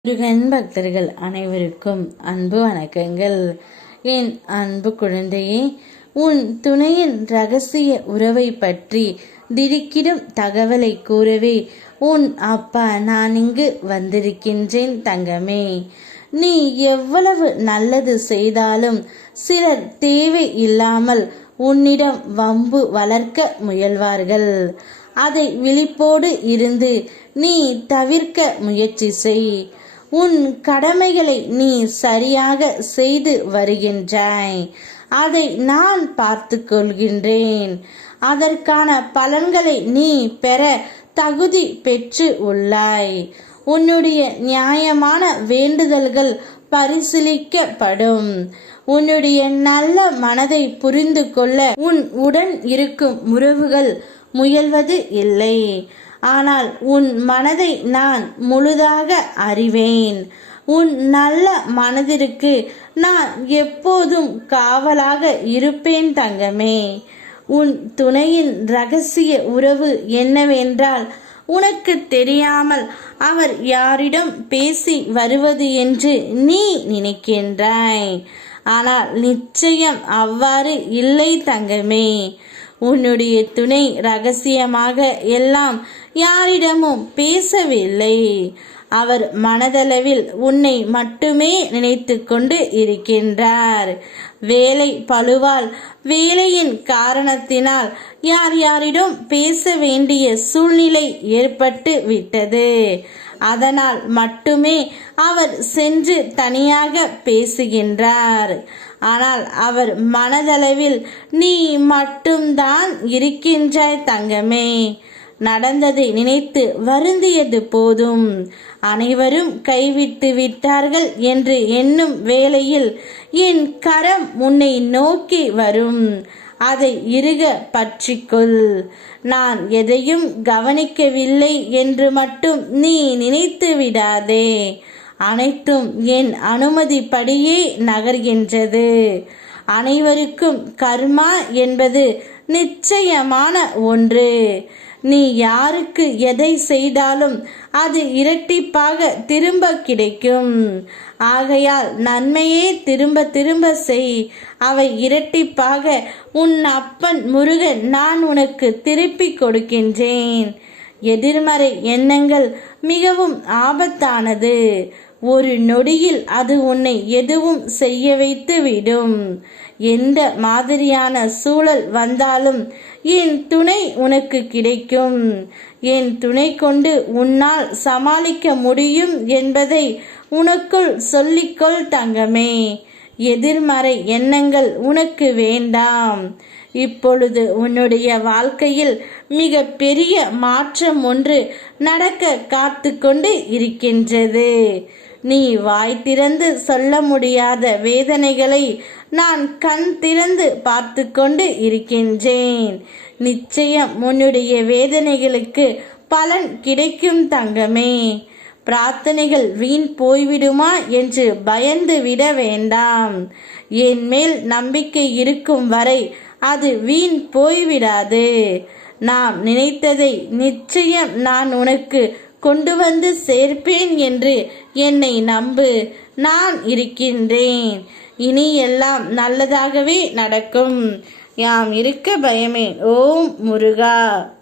முருகன் பக்தர்கள் அனைவருக்கும் அன்பு வணக்கங்கள். என் அன்பு குழந்தையே, உன் துணையின் ரகசிய உறவை பற்றி திடுக்கிடும் தகவலை கூறவே உன் அப்பா நான் இங்கு வந்திருக்கின்றேன் தங்கமே. நீ எவ்வளவு நல்லது செய்தாலும் சிலர் தேவை இல்லாமல் உன்னிடம் வம்பு வளர்க்க முயல்வார்கள். அதை விழிப்போடு இருந்து நீ தவிர்க்க முயற்சி செய். உன் கடமைகளை நீ சரியாக செய்து வருகின்றாய். அதை நான் பார்த்து கொள்கின்றேன். அதற்கான பலன்களை நீ பெற தகுதி பெற்று உள்ளாய். உன்னுடைய நியாயமான வேண்டுதல்கள் பரிசீலிக்கப்படும். உன்னுடைய நல்ல மனதை புரிந்து கொள்ள உன் உடன் இருக்கும் உறவுகள் முயல்வது இல்லை. ஆனால் உன் மனதை நான் முழுதாக அறிவேன். உன் நல்ல மனதிற்கு நான் எப்போதும் காவலாக இருப்பேன் தங்கமே. உன் துணையின் ரகசிய உறவு என்னவென்றால், உனக்கு தெரியாமல் அவர் யாரிடம் பேசி வருவது என்று நீ நினைக்கின்றாய். ஆனால் நிச்சயம் அவ்வாறு இல்லை தங்கமே. உன்னுடைய துணை ரகசியமாக எல்லாம் யாரிடமும் பேசவில்லை. அவர் மனதளவில் உன்னை மட்டுமே நினைத்து கொண்டு இருக்கின்றார். வேலை பளுவால், வேலையின் காரணத்தினால் யார் யாரிடம் பேச வேண்டிய சூழ்நிலை ஏற்பட்டு விட்டது. அதனால் மட்டுமே அவர் சென்று தனியாக பேசுகின்றார். ஆனால் அவர் மனதளவில் நீ மட்டும்தான் இருக்கின்றாய் தங்கமே. நடந்ததை நினைத்து வருந்தியது போதும். அனைவரும் கைவிட்டு விட்டார்கள் என்று எண்ணும் வேளையில் என் கரம் உன்னை நோக்கி வரும். அதை இறுக பற்றிக்கொள். நான் எதையும் கவனிக்கவில்லை என்று மட்டும் நீ நினைத்து விடாதே. அனைத்தும் என் அனுமதிப்படியே நகர்கின்றது. அனைவருக்கும் கர்மா என்பது நிச்சயமான ஒன்று. நீ யாருக்கு எதை செய்தாலும் அது இரட்டிப்பாக திரும்ப கிடைக்கும். ஆகையால் நன்மையே திரும்ப திரும்ப செய். அவை இரட்டிப்பாக உன் அப்பன் முருகன் நான் உனக்கு திருப்பி கொடுக்கின்றேன். எதிர்மறை எண்ணங்கள் மிகவும் ஆபத்தானது. ஒரு நொடியில் அது உன்னை எதுவும் செய்ய வைத்து விடும். எந்த மாதிரியான சூழல் வந்தாலும் என் துணை உனக்கு கிடைக்கும். என் துணை கொண்டு உன்னால் சமாளிக்க முடியும் என்பதை உனக்குள் சொல்லிக்கொள் தங்கமே. எதிர்மறை எண்ணங்கள் உனக்கு வேண்டாம். இப்பொழுது உன்னுடைய வாழ்க்கையில் மிக பெரிய மாற்றம் ஒன்று நடக்க காத்து கொண்டு இருக்கின்றது. நீ வாய் திறந்து சொல்ல முடியாத வேதனைகளை நான் கண் திறந்து பார்த்து கொண்டு இருக்கின்றேன். நிச்சயம் உன்னுடைய வேதனைகளுக்கு பலன் கிடைக்கும் தங்கமே. பிரார்த்தனைகள் வீண் போய்விடுமா என்று பயந்து விட வேண்டாம். என் மேல் நம்பிக்கை இருக்கும் வரை அது வீண் போய்விடாது. நாம் நினைத்ததை நிச்சயம் நான் உனக்கு கொண்டு வந்து சேர்ப்பேன் என்று என்னை நம்பு. நான் இருக்கின்றேன். இனி எல்லாம் நல்லதாகவே நடக்கும். யாம் இருக்க பயமே. ஓம் முருகா.